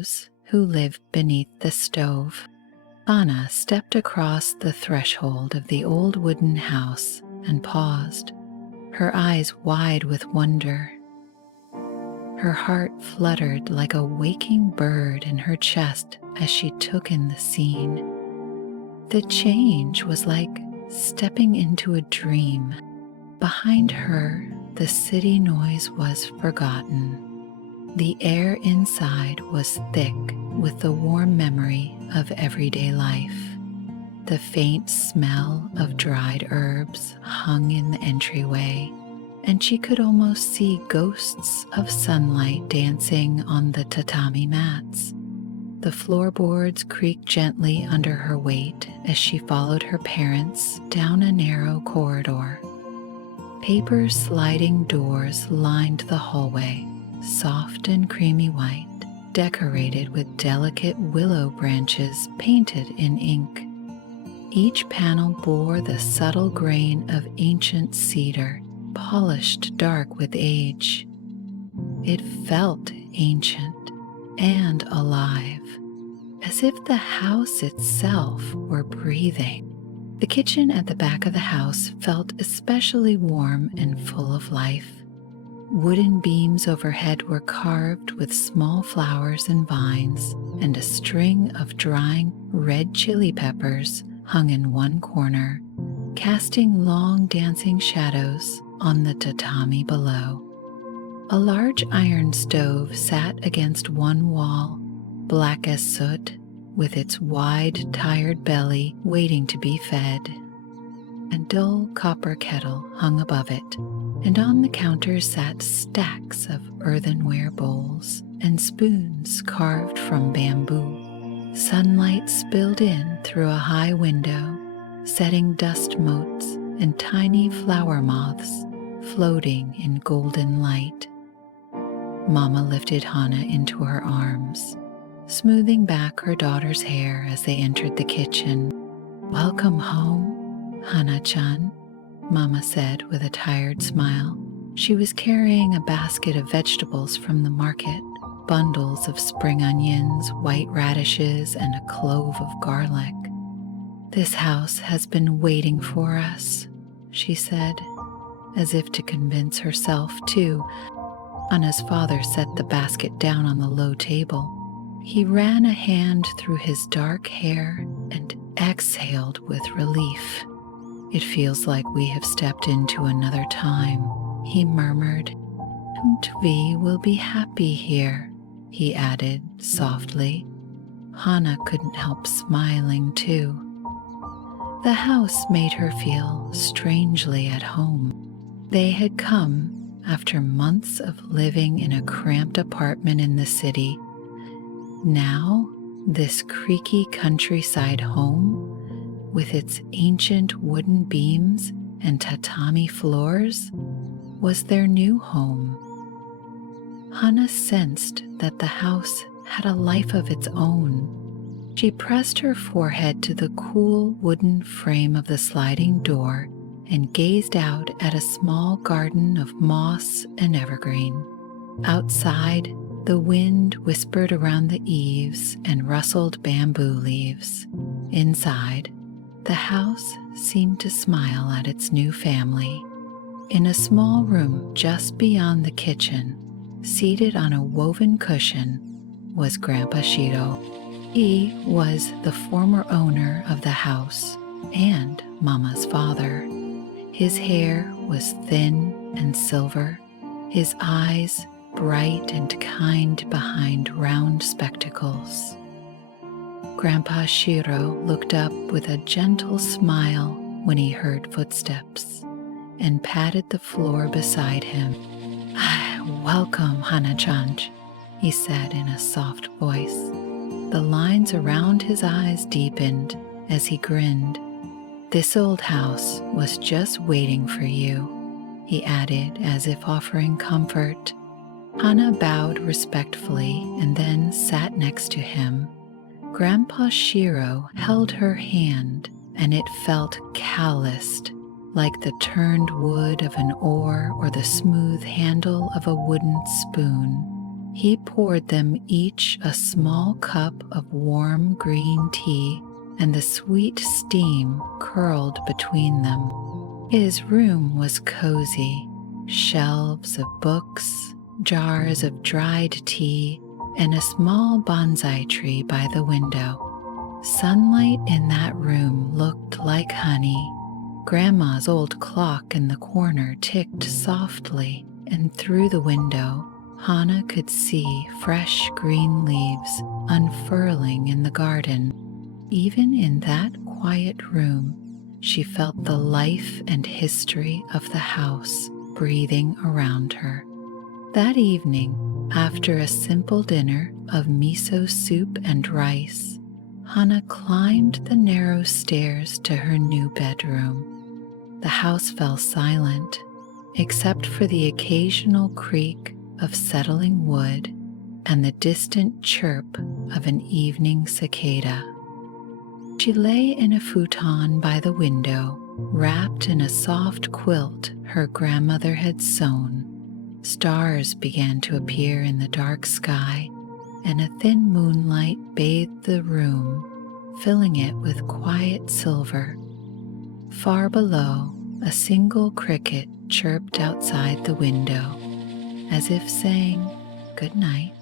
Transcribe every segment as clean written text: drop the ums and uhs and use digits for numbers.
those who live beneath the stove. Hana stepped across the threshold of the old wooden house and paused, her eyes wide with wonder. Her heart fluttered like a waking bird in her chest as she took in the scene. The change was like stepping into a dream. Behind her, the city noise was forgotten. The air inside was thick with the warm memory of everyday life. The faint smell of dried herbs hung in the entryway, and she could almost see ghosts of sunlight dancing on the tatami mats. The floorboards creaked gently under her weight as she followed her parents down a narrow corridor. Paper sliding doors lined the hallway, soft and creamy white, decorated with delicate willow branches painted in ink. Each panel bore the subtle grain of ancient cedar, polished dark with age. It felt ancient and alive, as if the house itself were breathing. The kitchen at the back of the house felt especially warm and full of life. Wooden beams overhead were carved with small flowers and vines, and a string of drying red chili peppers hung in one corner, casting long dancing shadows on the tatami below. A large iron stove sat against one wall, black as soot, with its wide, tired belly waiting to be fed. A dull copper kettle hung above it, and on the counter sat stacks of earthenware bowls and spoons carved from bamboo. Sunlight spilled in through a high window, setting dust motes and tiny flower moths floating in golden light. Mama lifted Hana into her arms, smoothing back her daughter's hair as they entered the kitchen. "Welcome home, Hana-chan," Mama said with a tired smile. She was carrying a basket of vegetables from the market, bundles of spring onions, white radishes, and a clove of garlic. "This house has been waiting for us," she said, as if to convince herself too. Hana's father set the basket down on the low table. He ran a hand through his dark hair and exhaled with relief. "It feels like we have stepped into another time," he murmured. "And we will be happy here," he added softly. Hana couldn't help smiling too. The house made her feel strangely at home. They had come after months of living in a cramped apartment in the city. Now, this creaky countryside home, with its ancient wooden beams and tatami floors, was their new home. Hana sensed that the house had a life of its own. She pressed her forehead to the cool wooden frame of the sliding door and gazed out at a small garden of moss and evergreen. Outside, the wind whispered around the eaves and rustled bamboo leaves. Inside, the house seemed to smile at its new family. In a small room just beyond the kitchen, seated on a woven cushion, was Grandpa Shiro. He was the former owner of the house and Mama's father. His hair was thin and silver, his eyes bright and kind behind round spectacles. Grandpa Shiro looked up with a gentle smile when he heard footsteps and patted the floor beside him. "Welcome, Hana-chan," he said in a soft voice. The lines around his eyes deepened as he grinned. "This old house was just waiting for you," he added as if offering comfort. Hana bowed respectfully and then sat next to him. Grandpa Shiro held her hand, and it felt calloused, like the turned wood of an oar or the smooth handle of a wooden spoon. He poured them each a small cup of warm green tea, and the sweet steam curled between them. His room was cozy, shelves of books, jars of dried tea, and a small bonsai tree by the window. Sunlight in that room looked like honey. Grandma's old clock in the corner ticked softly, and through the window, Hana could see fresh green leaves unfurling in the garden. Even in that quiet room, she felt the life and history of the house breathing around her. That evening, after a simple dinner of miso soup and rice, Hana climbed the narrow stairs to her new bedroom. The house fell silent, except for the occasional creak of settling wood and the distant chirp of an evening cicada. She lay in a futon by the window, wrapped in a soft quilt her grandmother had sewn. Stars began to appear in the dark sky, and a thin moonlight bathed the room, filling it with quiet silver. Far below, a single cricket chirped outside the window, as if saying, "Good night."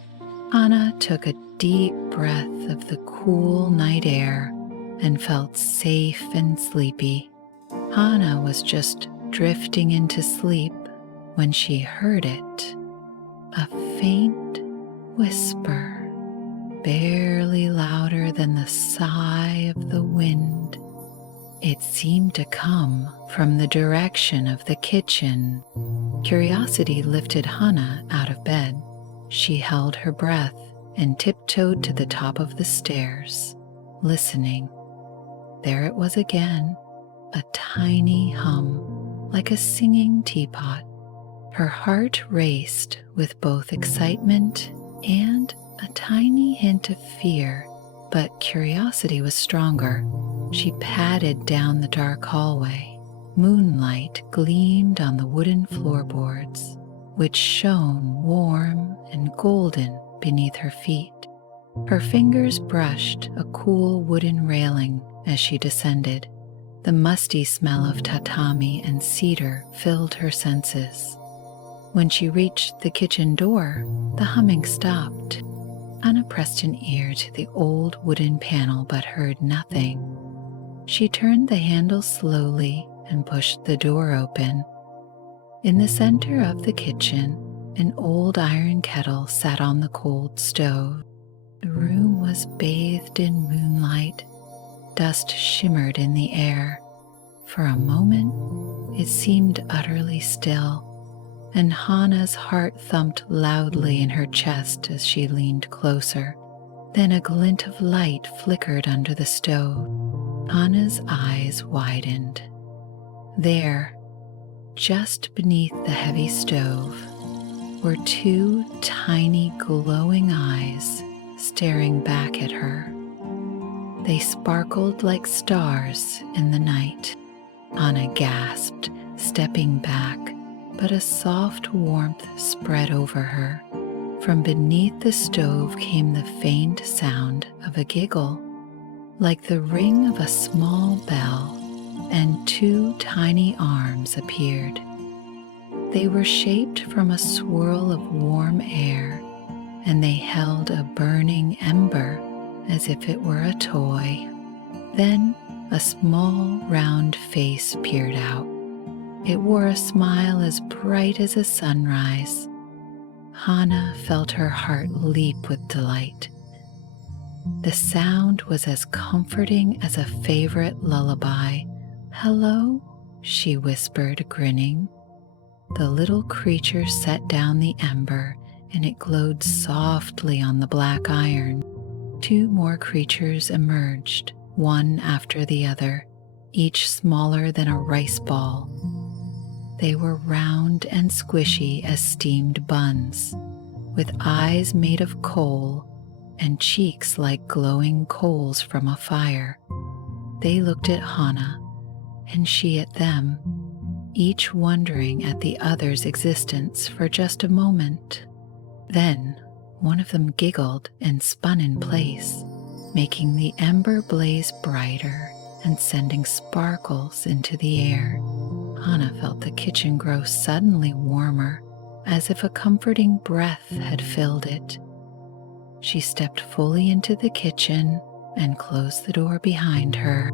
Hana took a deep breath of the cool night air and felt safe and sleepy. Hana was just drifting into sleep when she heard it, a faint whisper, barely louder than the sigh of the wind. It seemed to come from the direction of the kitchen. Curiosity lifted Hana out of bed. She held her breath and tiptoed to the top of the stairs, listening. There it was again, a tiny hum, like a singing teapot. Her heart raced with both excitement and a tiny hint of fear, but curiosity was stronger. She padded down the dark hallway. Moonlight gleamed on the wooden floorboards, which shone warm and golden beneath her feet. Her fingers brushed a cool wooden railing as she descended. The musty smell of tatami and cedar filled her senses. When she reached the kitchen door, the humming stopped. Hana pressed an ear to the old wooden panel but heard nothing. She turned the handle slowly and pushed the door open. In the center of the kitchen, an old iron kettle sat on the cold stove. The room was bathed in moonlight. Dust shimmered in the air. For a moment, it seemed utterly still, and Hana's heart thumped loudly in her chest as she leaned closer. Then a glint of light flickered under the stove. Hana's eyes widened. There, just beneath the heavy stove, were two tiny glowing eyes staring back at her. They sparkled like stars in the night. Hana gasped, stepping back, but a soft warmth spread over her. From beneath the stove came the faint sound of a giggle, like the ring of a small bell, and two tiny arms appeared. They were shaped from a swirl of warm air, and they held a burning ember as if it were a toy. Then a small round face peered out. It wore a smile as bright as a sunrise. Hana felt her heart leap with delight. The sound was as comforting as a favorite lullaby. "Hello?" she whispered, grinning. The little creature set down the ember, and it glowed softly on the black iron. Two more creatures emerged, one after the other, each smaller than a rice ball. They were round and squishy as steamed buns, with eyes made of coal and cheeks like glowing coals from a fire. They looked at Hana, and she at them, each wondering at the other's existence for just a moment. Then, one of them giggled and spun in place, making the ember blaze brighter and sending sparkles into the air. Hana felt the kitchen grow suddenly warmer, as if a comforting breath had filled it. She stepped fully into the kitchen and closed the door behind her.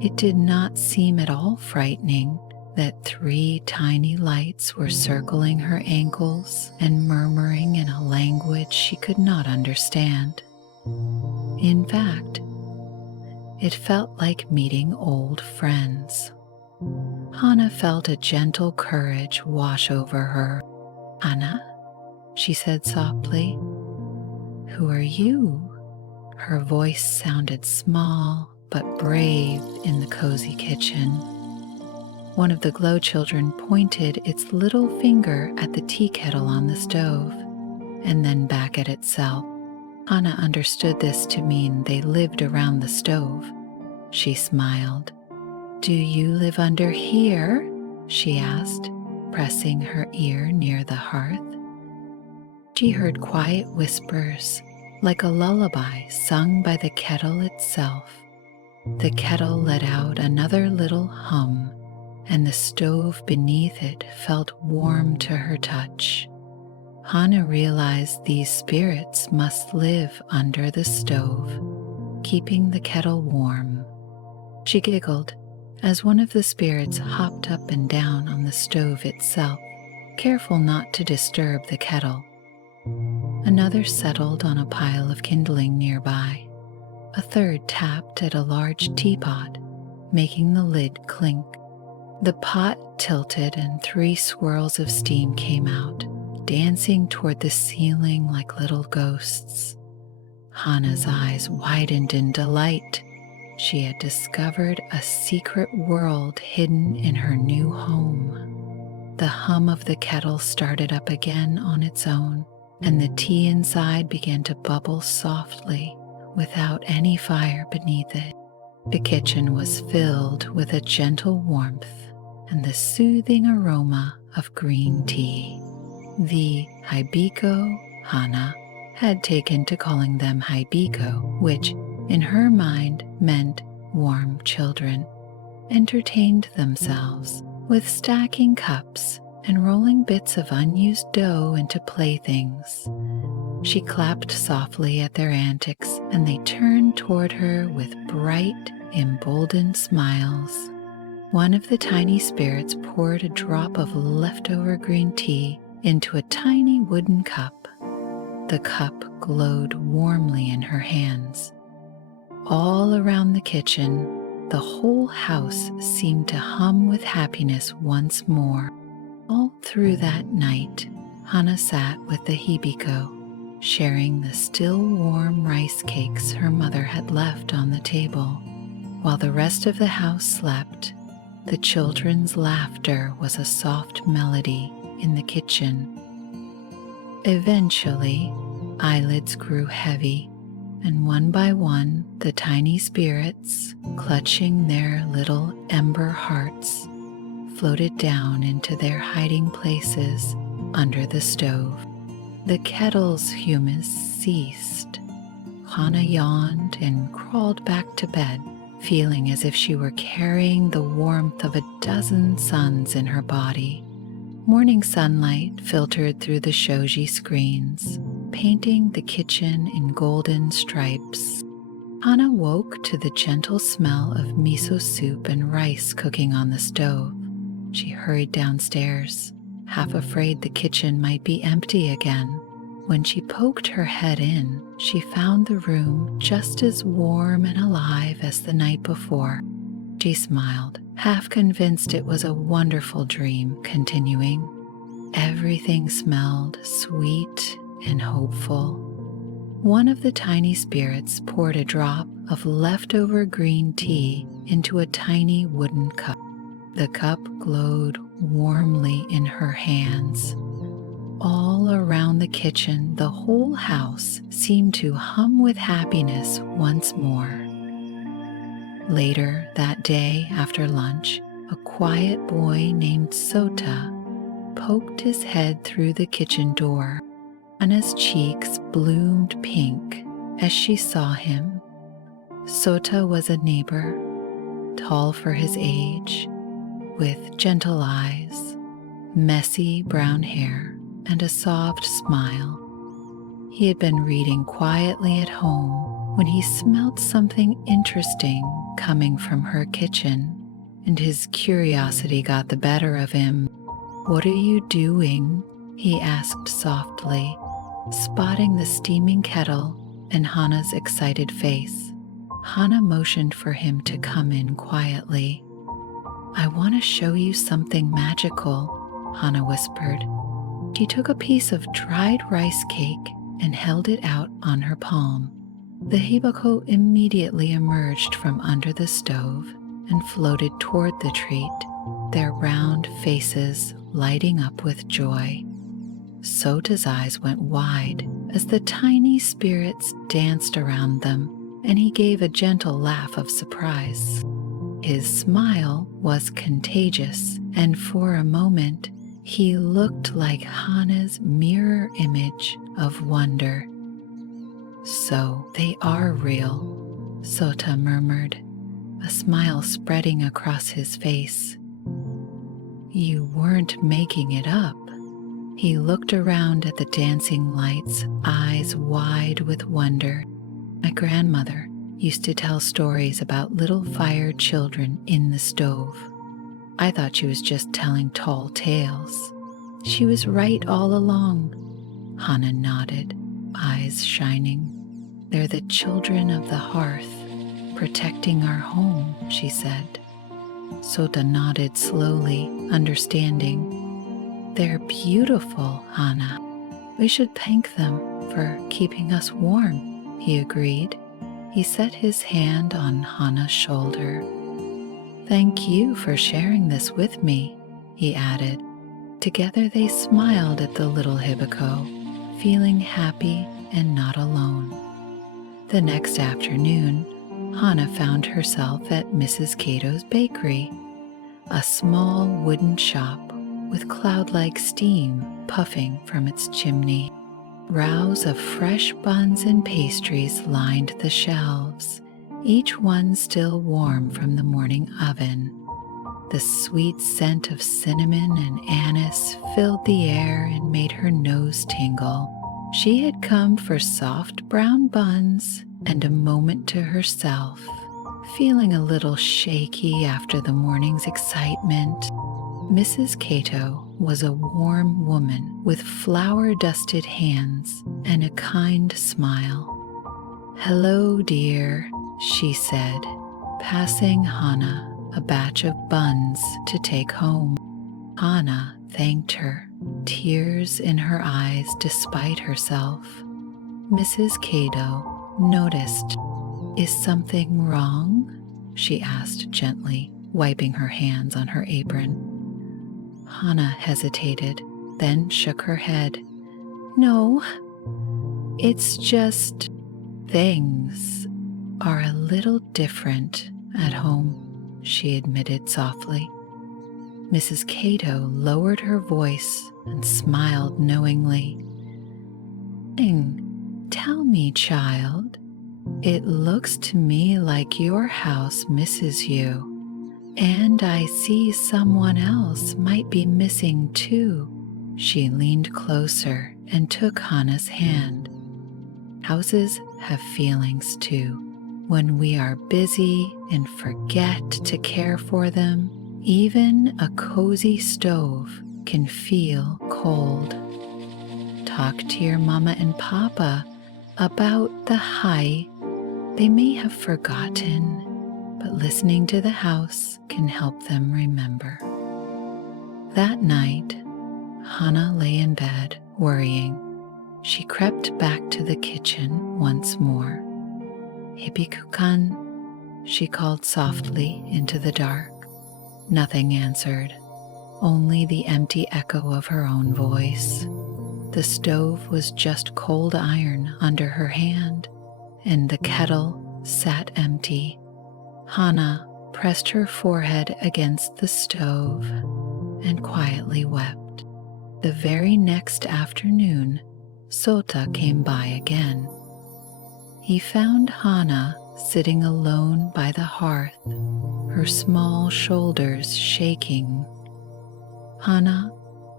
It did not seem at all frightening that 3 tiny lights were circling her ankles and murmuring in a language she could not understand. In fact, it felt like meeting old friends. Hana felt a gentle courage wash over her. "Hana," she said softly. "Who are you?" Her voice sounded small but brave in the cozy kitchen. One of the glow children pointed its little finger at the tea kettle on the stove, and then back at itself. Hana understood this to mean they lived around the stove. She smiled. "Do you live under here?" she asked, pressing her ear near the hearth. She heard quiet whispers, like a lullaby sung by the kettle itself. The kettle let out another little hum, and the stove beneath it felt warm to her touch. Hana realized these spirits must live under the stove, keeping the kettle warm. She giggled as one of the spirits hopped up and down on the stove itself, careful not to disturb the kettle. Another settled on a pile of kindling nearby. A third tapped at a large teapot, making the lid clink. The pot tilted and 3 swirls of steam came out, dancing toward the ceiling like little ghosts. Hana's eyes widened in delight. She had discovered a secret world hidden in her new home. The hum of the kettle started up again on its own, and the tea inside began to bubble softly without any fire beneath it. The kitchen was filled with a gentle warmth and the soothing aroma of green tea. The Hibiko Hana had taken to calling them Hibiko, which in her mind meant warm children, entertained themselves with stacking cups and rolling bits of unused dough into playthings. She clapped softly at their antics, and they turned toward her with bright, emboldened smiles. One of the tiny spirits poured a drop of leftover green tea into a tiny wooden cup. The cup glowed warmly in her hands. All around the kitchen, the whole house seemed to hum with happiness once more. All through that night, Hana sat with the Hibiko, sharing the still warm rice cakes her mother had left on the table. While the rest of the house slept, the children's laughter was a soft melody in the kitchen. Eventually, eyelids grew heavy, and one by one, the tiny spirits, clutching their little ember hearts, floated down into their hiding places under the stove. The kettle's humus ceased. Hana yawned and crawled back to bed, feeling as if she were carrying the warmth of a dozen suns in her body. Morning sunlight filtered through the shoji screens, painting the kitchen in golden stripes. Hana woke to the gentle smell of miso soup and rice cooking on the stove. She hurried downstairs, half afraid the kitchen might be empty again. When she poked her head in, she found the room just as warm and alive as the night before. She smiled, half convinced it was a wonderful dream, continuing, "Everything smelled sweet and hopeful." One of the tiny spirits poured a drop of leftover green tea into a tiny wooden cup. The cup glowed warmly in her hands. All around the kitchen, the whole house seemed to hum with happiness once more. Later that day, after lunch, a quiet boy named Sota poked his head through the kitchen door. Hana's cheeks bloomed pink as she saw him. Sota was a neighbor, tall for his age, with gentle eyes, messy brown hair, and a soft smile. He had been reading quietly at home when he smelt something interesting coming from her kitchen, and his curiosity got the better of him. "What are you doing?" he asked softly, spotting the steaming kettle and Hana's excited face. Hana motioned for him to come in quietly. "I want to show you something magical," Hana whispered. She took a piece of dried rice cake and held it out on her palm. The Hibiko immediately emerged from under the stove and floated toward the treat, their round faces lighting up with joy. Sota's eyes went wide as the tiny spirits danced around them, and he gave a gentle laugh of surprise. His smile was contagious, and for a moment he looked like Hana's mirror image of wonder. "So they are real," Sota murmured, a smile spreading across his face. "You weren't making it up." He looked around at the dancing lights, eyes wide with wonder. "My grandmother used to tell stories about little fire children in the stove. I thought she was just telling tall tales. She was right all along." Hana nodded, eyes shining. "They're the children of the hearth, protecting our home," she said. Sota nodded slowly, understanding. "They're beautiful, Hana. We should thank them for keeping us warm," he agreed. He set his hand on Hana's shoulder. "Thank you for sharing this with me," he added. Together they smiled at the little Hibiko, feeling happy and not alone. The next afternoon, Hana found herself at Mrs. Kato's bakery, a small wooden shop with cloud-like steam puffing from its chimney. Rows of fresh buns and pastries lined the shelves, each one still warm from the morning oven. The sweet scent of cinnamon and anise filled the air and made her nose tingle. She had come for soft brown buns and a moment to herself, feeling a little shaky after the morning's excitement. Mrs. Kato was a warm woman with flour-dusted hands and a kind smile. "Hello, dear," she said, passing Hana a batch of buns to take home. Hana thanked her, tears in her eyes despite herself. Mrs. Kato noticed. "Is something wrong?" she asked gently, wiping her hands on her apron. Hana hesitated, then shook her head. "No, it's just things are a little different at home," she admitted softly. Mrs. Kato lowered her voice and smiled knowingly. "Tell me, child, it looks to me like your house misses you. And I see someone else might be missing too." She leaned closer and took Hana's hand. "Houses have feelings too. When we are busy and forget to care for them, even a cozy stove can feel cold. Talk to your mama and papa about the hai. They may have forgotten, but listening to the house can help them remember." That night, Hana lay in bed, worrying. She crept back to the kitchen once more. "Hibiko-kun," she called softly into the dark. Nothing answered, only the empty echo of her own voice. The stove was just cold iron under her hand, and the kettle sat empty. Hana pressed her forehead against the stove and quietly wept. The very next afternoon, Sota came by again. He found Hana sitting alone by the hearth, her small shoulders shaking. "Hana?"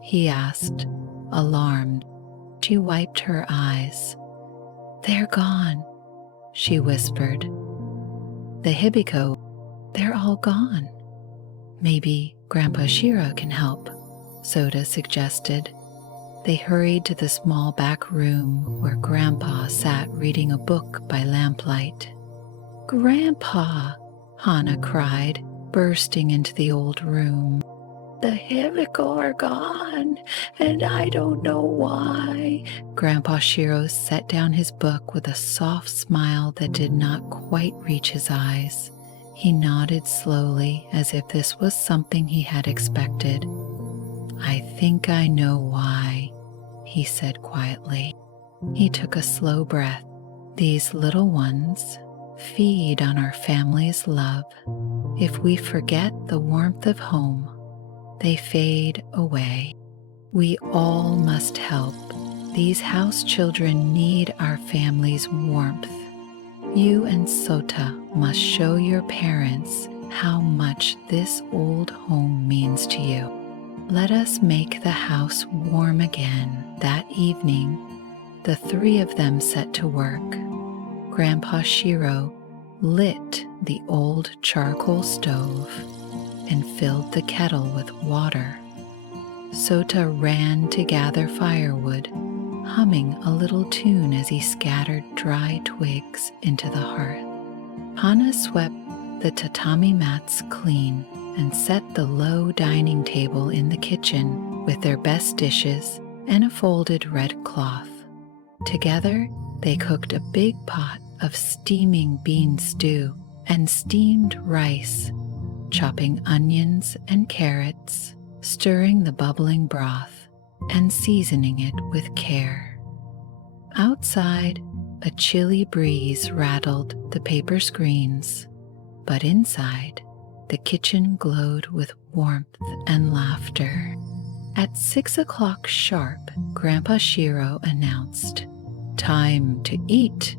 he asked, alarmed. She wiped her eyes. "They're gone," she whispered. "The Hibiko, they're all gone." "Maybe Grandpa Shiro can help," Sota suggested. They hurried to the small back room where Grandpa sat reading a book by lamplight. "Grandpa!" Hana cried, bursting into the old room. "The Hibiko are gone, and I don't know why." Grandpa Shiro set down his book with a soft smile that did not quite reach his eyes. He nodded slowly as if this was something he had expected. "I think I know why," he said quietly. He took a slow breath. "These little ones feed on our family's love. If we forget the warmth of home, they fade away. We all must help. These house children need our family's warmth. You and Sota must show your parents how much this old home means to you. Let us make the house warm again." That evening, the three of them set to work. Grandpa Shiro lit the old charcoal stove and filled the kettle with water. Sota ran to gather firewood, humming a little tune as he scattered dry twigs into the hearth. Hana swept the tatami mats clean and set the low dining table in the kitchen with their best dishes and a folded red cloth. Together, they cooked a big pot of steaming bean stew and steamed rice, chopping onions and carrots, stirring the bubbling broth, and seasoning it with care. Outside, a chilly breeze rattled the paper screens, but inside, the kitchen glowed with warmth and laughter. At 6 o'clock sharp, Grandpa Shiro announced, "Time to eat,"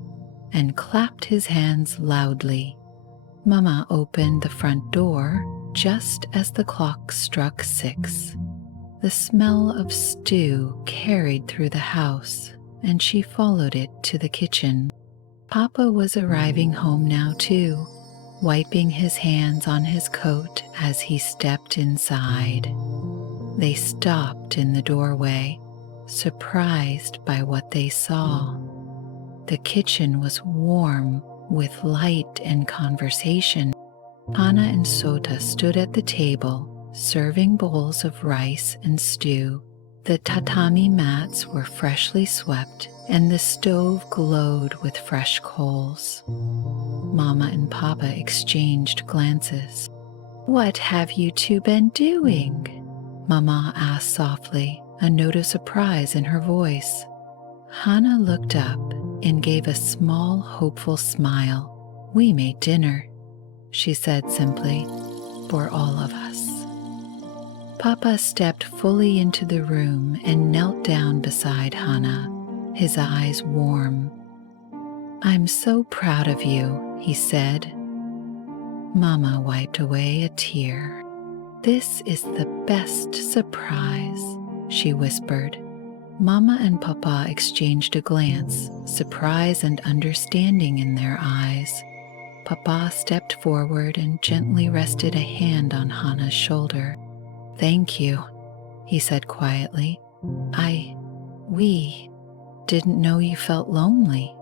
and clapped his hands loudly. Mama opened the front door just as the clock struck 6. The smell of stew carried through the house, and she followed it to the kitchen. Papa was arriving home now too, wiping his hands on his coat as he stepped inside. They stopped in the doorway, surprised by what they saw. The kitchen was warm with light and conversation. Hana and Sota stood at the table, serving bowls of rice and stew. The tatami mats were freshly swept, and the stove glowed with fresh coals. Mama and Papa exchanged glances. "What have you two been doing?" Mama asked softly, a note of surprise in her voice. Hana looked up and gave a small, hopeful smile. "We made dinner," she said simply, "for all of us." Papa stepped fully into the room and knelt down beside Hana, his eyes warm. "I'm so proud of you," he said. Mama wiped away a tear. "This is the best surprise," she whispered. Mama and Papa exchanged a glance, surprise and understanding in their eyes. Papa stepped forward and gently rested a hand on Hana's shoulder. "Thank you," he said quietly. We didn't know you felt lonely."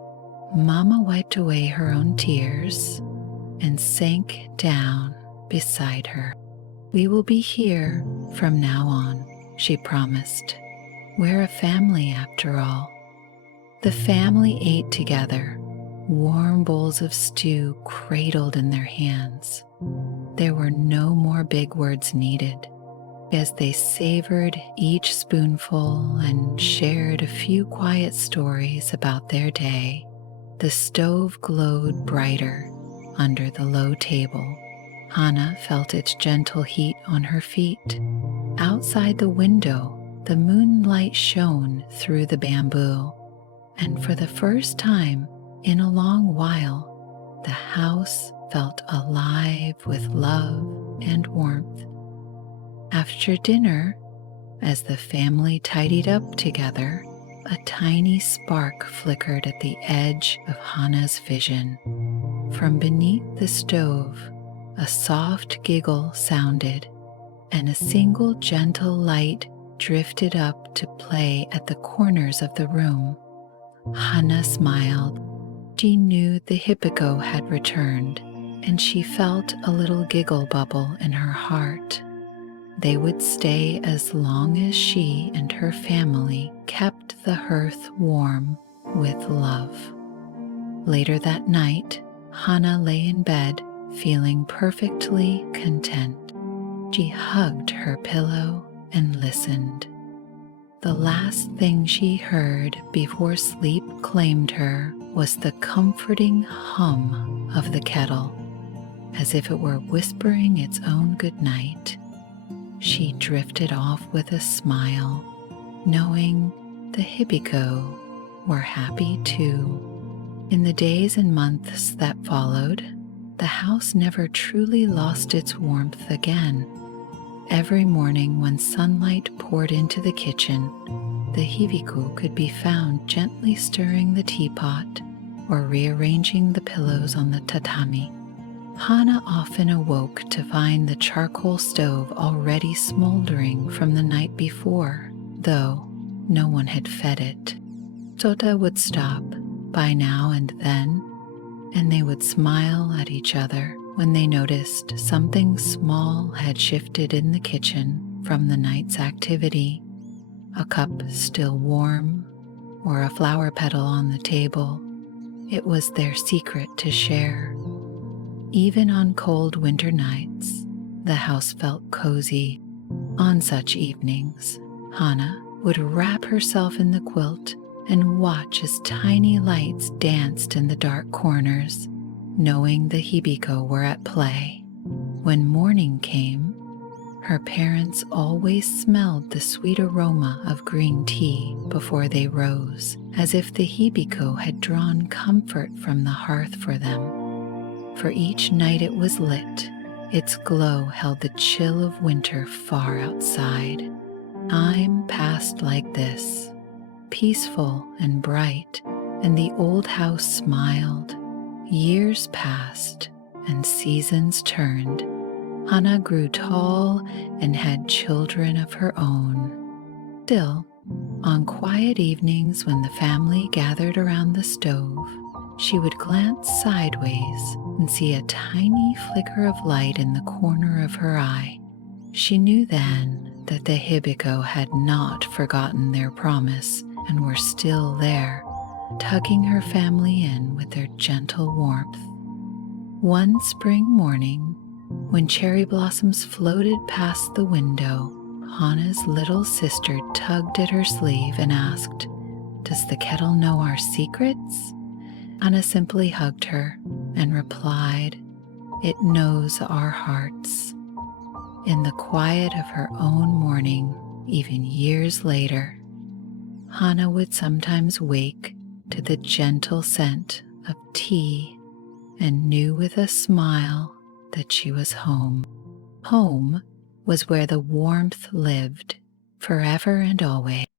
Mama wiped away her own tears and sank down beside her. "We will be here from now on," she promised. "We're a family after all." The family ate together, warm bowls of stew cradled in their hands. There were no more big words needed. As they savored each spoonful and shared a few quiet stories about their day, the stove glowed brighter under the low table. Hana felt its gentle heat on her feet. Outside the window, the moonlight shone through the bamboo, and for the first time in a long while, the house felt alive with love and warmth. After dinner, as the family tidied up together, a tiny spark flickered at the edge of Hana's vision. From beneath the stove, a soft giggle sounded, and a single gentle light drifted up to play at the corners of the room. Hana smiled. She knew the Hibiko had returned, and she felt a little giggle bubble in her heart. They would stay as long as she and her family kept the hearth warm with love. Later that night, Hana lay in bed, feeling perfectly content. She hugged her pillow and listened. The last thing she heard before sleep claimed her was the comforting hum of the kettle, as if it were whispering its own goodnight. She drifted off with a smile, knowing the Hibiko were happy too. In the days and months that followed, the house never truly lost its warmth again. Every morning when sunlight poured into the kitchen, the Hibiko could be found gently stirring the teapot or rearranging the pillows on the tatami. Hana often awoke to find the charcoal stove already smoldering from the night before, though no one had fed it. Tota would stop by now and then, and they would smile at each other when they noticed something small had shifted in the kitchen from the night's activity. A cup still warm, or a flower petal on the table. It was their secret to share. Even on cold winter nights, the house felt cozy. On such evenings, Hana would wrap herself in the quilt and watch as tiny lights danced in the dark corners, knowing the Hibiko were at play. When morning came, her parents always smelled the sweet aroma of green tea before they rose, as if the Hibiko had drawn comfort from the hearth for them. For each night it was lit, its glow held the chill of winter far outside. Time passed like this, peaceful and bright, and the old house smiled. Years passed, and seasons turned. Hana grew tall and had children of her own. Still, on quiet evenings when the family gathered around the stove, she would glance sideways and see a tiny flicker of light in the corner of her eye. She knew then that the Hibiko had not forgotten their promise and were still there, tugging her family in with their gentle warmth. One spring morning, when cherry blossoms floated past the window, Hana's little sister tugged at her sleeve and asked, "Does the kettle know our secrets?" Hana simply hugged her and replied, "It knows our hearts." In the quiet of her own morning, even years later, Hana would sometimes wake to the gentle scent of tea and knew with a smile that she was home. Home was where the warmth lived forever and always.